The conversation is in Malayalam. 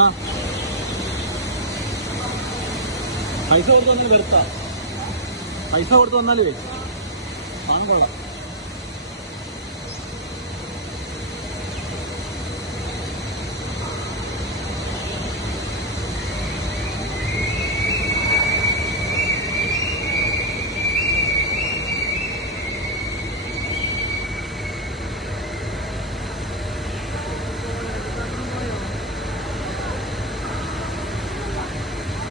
ആ പൈസ കൊടുത്ത് വന്നാൽ വെറുത്ത പൈസ കൊടുത്ത് വന്നാലേ സാധനം കൊള്ളാം.